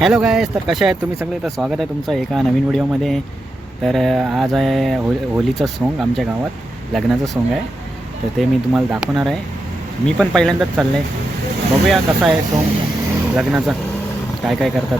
Hello guys, तर कशा आहेत तुम्ही सगळे. तर स्वागत आहे तुमचं एका नवीन व्हिडिओमध्ये. तर आज आहे होलीचं सॉन्ग आमच्या गावात, लग्नाचं सॉन्ग आहे. तर ते मी तुम्हाला दाखवणार आहे. मी पण पहिल्यांदाच चाललं आहे, बघूया कसं आहे सॉन्ग लग्नाचं, काय काय करतात.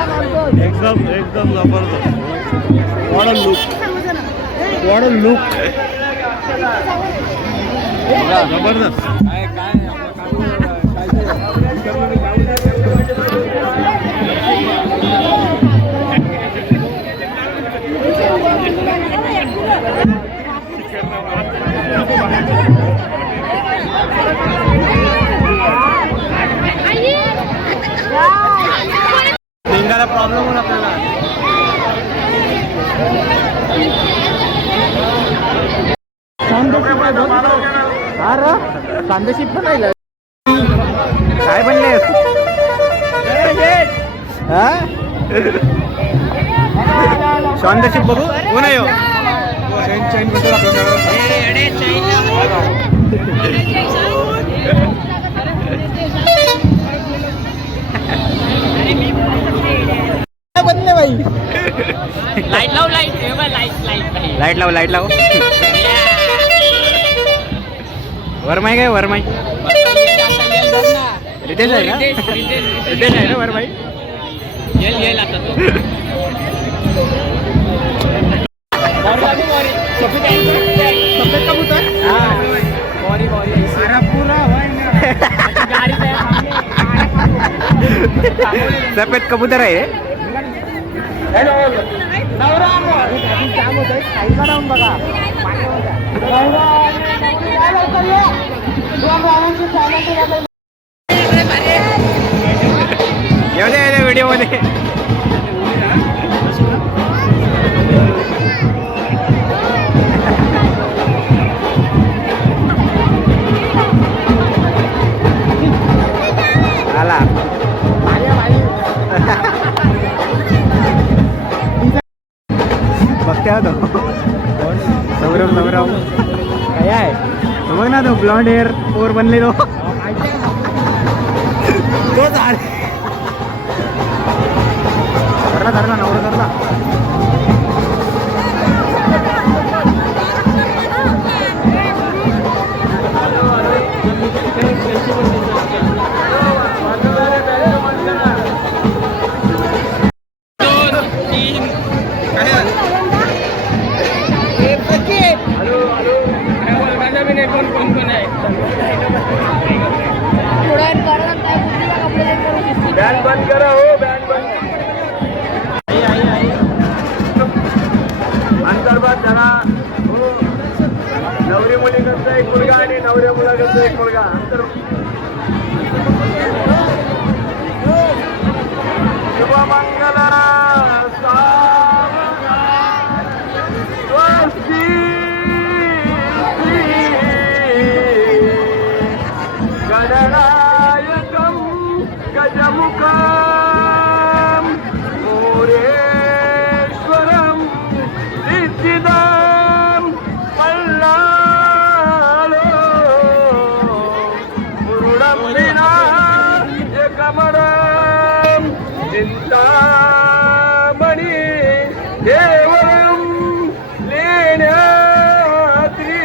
एकदम एकदम जबरदस्त. What a look, what a look. जबरदस्त. लिंगाला प्रॉब्लेम होईल आपल्याला. कांदेशीत पण आहे. काय बनले शांतशीप बघू कोण आहे. बनले बाई. लाईट लाव लाईट लाईट लाव लाईट लाव. वरमाई काय वरमाई रितेश आहे का? रितेश आहे ना वरमाई. येल आता तो सफेद कबूतर सफेद कबूतर आहे. एवढ्या व्हिडिओ मध्ये आला. बघते तो सौरव काय आहे तो. बघ ना तो ब्लॉन्ड हेअर पोर बनले तो झाड. धरला नवरा धरला. बँड बंद करा हो. बँड बंद. अंतर्भात जरा हो. नवरी मुलीकडचा एक मुलगा आणि नवऱ्या मुलाकडचा एक मुलगा. शुभमंगल गणनायकं गजमुखं मोरेश्वरं सिद्धिदं पल्लालो मुरुडं विनायकमरं चिन्तामणि देवरं लेण्याद्रि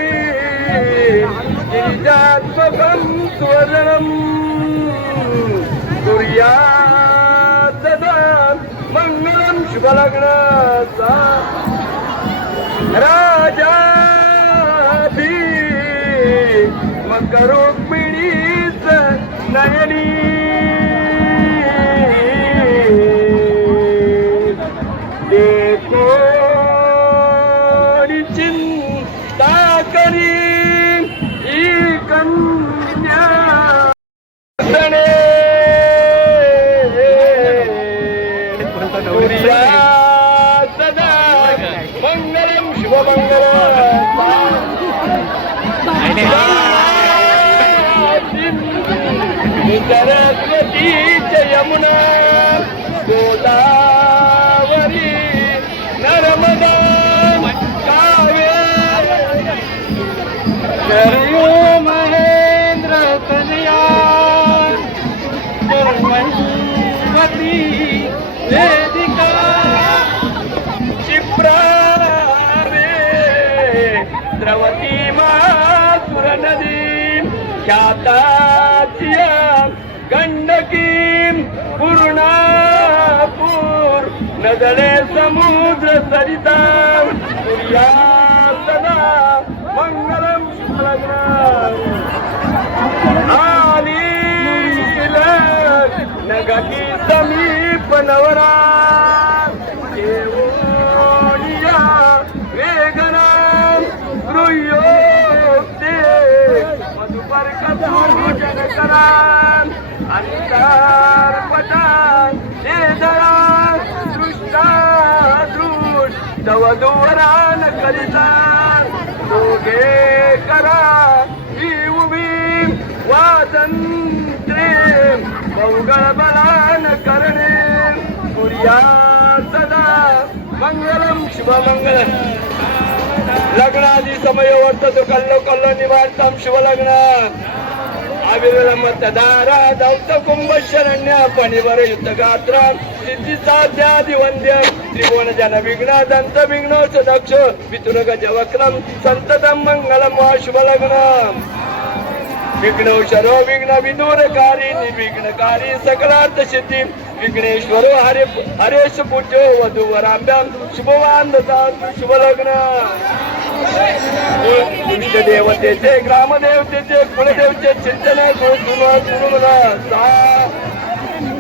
गिरिजात्मकं सुवर्णं कुर्यात् सदा मंगलं शुभलग्नाचा राजाधी मकरुक्मिणीच नयनी देखो चिंता करी ही कन्या सदा मंगलम सरस्वती यमुना गोदावरी नर्मदा कावेरी सरयू महेंद्र कन्या महीवती वेदिका क्षिप्रा द्रवती मासुर नदी ख्याताचिया गंडकी पूर्णा नदळे समुद्र सरिता सूर्या सदा मंगलम शुभलग्न आली नगाकी समीप नवरा येऊनिया वेगना गृह्योक्ते मधुपर्कपूजन करा अंतर पटान ते दळा दृष्टा दृष्ट वधूवरान करिता दोघे करा ही उभी वादंत्रे मंगळ बलान करणे सूर्या सदा मंगलम शुभमंगल लग्नादी समय वर्ततो कल्लो कल्लो निवार्तम शुभलग्न अविरल मतदारा दौत कुंभ शरण्य पणिवर युद्ध गात्र सिद्धीचा त्यादि वंद्य त्रिभुवन जन विघ्न दंत विघ्न दक्ष पितुर गजवक्रम संततम मंगलम शुभलग्न विघ्नौषधो विघ्न विदूरकारी निर्विघ्नकारी सकलार्थ सिद्धी विघ्नेश्वरो हरेश पूज्यो वधूवराभ्याम शुभवान दत्त शुभलग्न इष्ट देवतेचे ग्रामदेवतेचे कुलदेवतेचे चिंतन करून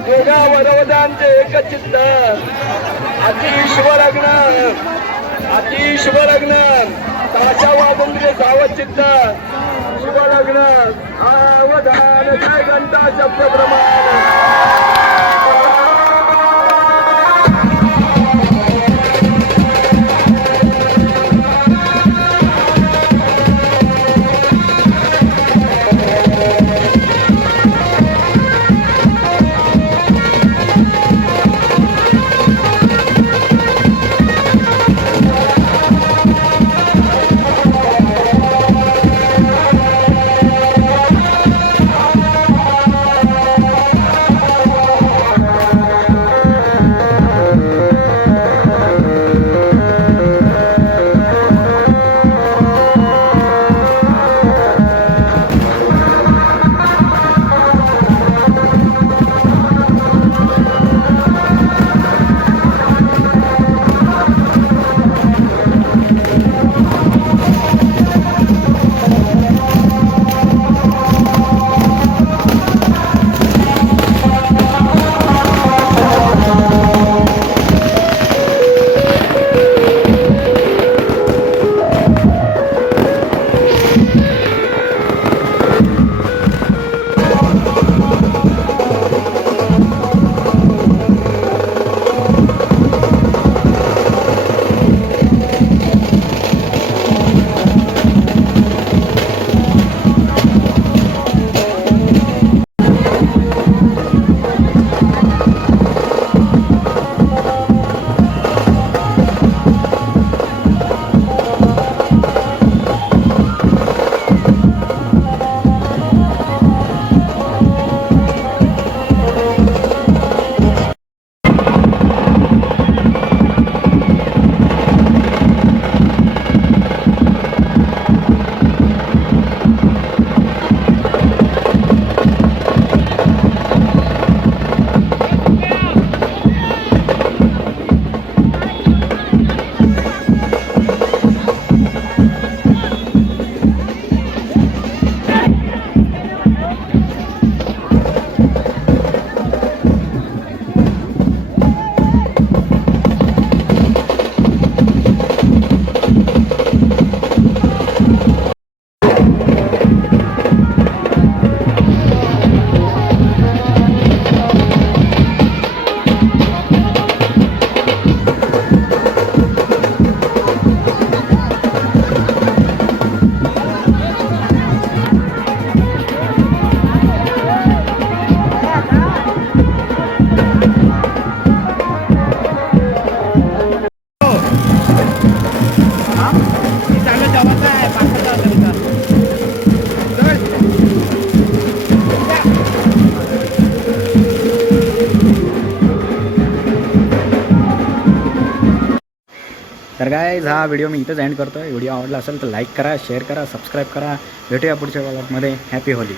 दोघा वरवदांचे एकचित्त अति शुभ लग्न ताशा वादंद्रिय सावचित्त शुभ लग्न आवधान जय घंटा शब्द प्रमाण तर गाईज हा व्हिडिओ मी इथंच एंड करतो आहे. व्हिडिओ आवडला असेल तर लाईक करा, शेअर करा, सबस्क्राईब करा. भेटूया पुढच्या व्लॉगमध्ये. Happy Holy.